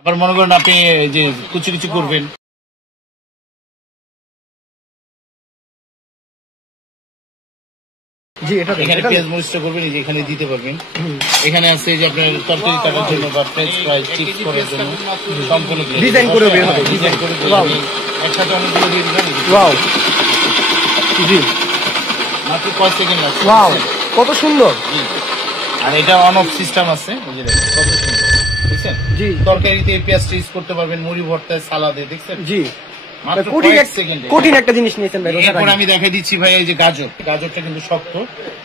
আবার মনে করেন আপনি যে কুচি কুচি করবেন, জি এটা এখানে পেঁয়াজ মরিচটা করবেন, এই যে এখানে দিতে পারবেন। এখানে আছে যে আপনার তরকারি কাটার জন্য বা ফ্রেঞ্চ ফ্রাই চিপস করার জন্য সম্পূর্ণ ডিজাইন করে বের হবে, ডিজাইন করে একসাথে অনেকগুলো দিয়ে দিবেন। ওয়াও, জি মাত্র কয় সেকেন্ড লাগছে। ওয়াও কত সুন্দর। আর এটা অন অফ সিস্টেম আছে, এই যে দেখেন কত সুন্দর, দেখছেন? জি তরকারিতে পেঁয়াজটা ইউজ করতে পারবেন, মুড়ি ভর্তায়, সালাদে, দেখছেন? জি মাত্র কঠিন কয়েক সেকেন্ডে। কঠিন একটা জিনিস নিয়েছেন ভাই। এরপর আমি দেখাই দিচ্ছি ভাই, এই যে গাজরটা কিন্তু শক্ত,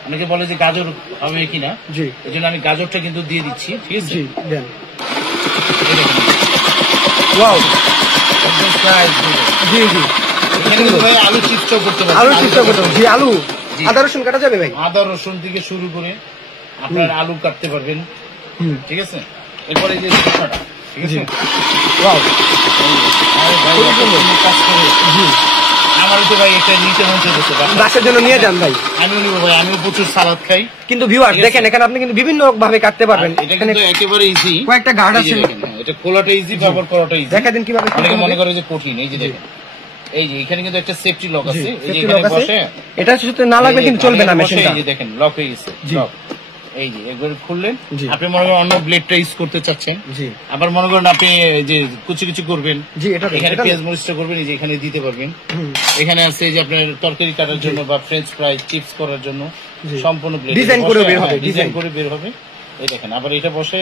অনেকে বলে যে গাজর হবে কিনা, জি এই জন্য আমি গাজরটা কিন্তু দিয়ে দিচ্ছি, ঠিক আছে? জি দেন। এই দেখেন, ওয়াও, একদম ফ্রাই। জি জি এখানে কিন্তু ভাই আলু চিপসও করতে পারবেন। আলু চিপস করতে হবে। জি আলু, জি। আদা রসুন কাটা যাবে ভাই? আদা রসুন থেকে শুরু করে আপনার আলু কাটতে পারবেন, ঠিক আছে? এরপরে এই যে শসাটা, ঠিক আছে? ওয়াও, আরে ভাই, এত সুন্দর কাজ করে। জি আমার তো ভাই এটা নিতে মন চাইছে, বাসার জন্য নিয়ে যান ভাই। আমিও নিবো ভাই, আমিও প্রচুর সালাদ খাই। কিন্তু ভিউয়ার্স দেখেন, এখানে আপনি কিন্তু বিভিন্ন ভাবে কাটতে পারবেন। এটা এখানে কিন্তু একেবারে ইজি, কয়েকটা গার্ড আছে। এটা খোলাটা ইজি, ব্যবহার করাটা ইজি। দেখা দিন কিভাবে অনেকে মনে করে যে কঠিন, এই যে দেখেন, এই যে এখানে কিন্তু একটা সেফটি লক আছে, এই যে সেফটি এখানে লক আছে। বসে এটা শুধু না লাগলে কিন্তু চলবে না মেশিনটা। এই যে দেখেন লক হয়ে গেছে, জি। লক। এই যে একবার খুললেন, জি। আপনি মনে করেন অন্য ব্লেডটা ইউজ করতে চাচ্ছেন, জি আবার মনে করেন আপনি যে কুচি কুচি করবেন, জি এটা এখানে পেঁয়াজ মরিচটা করবেন, এই যে এখানে দিতে পারবেন। এখানে আছে যে আপনার তরকারি কাটার জন্য বা ফ্রেঞ্চ ফ্রাই চিপস করার জন্য সম্পূর্ণ ডিজাইন করে বের হবে, ডিজাইন করে বের হবে। এই দেখেন, আবার এটা বসে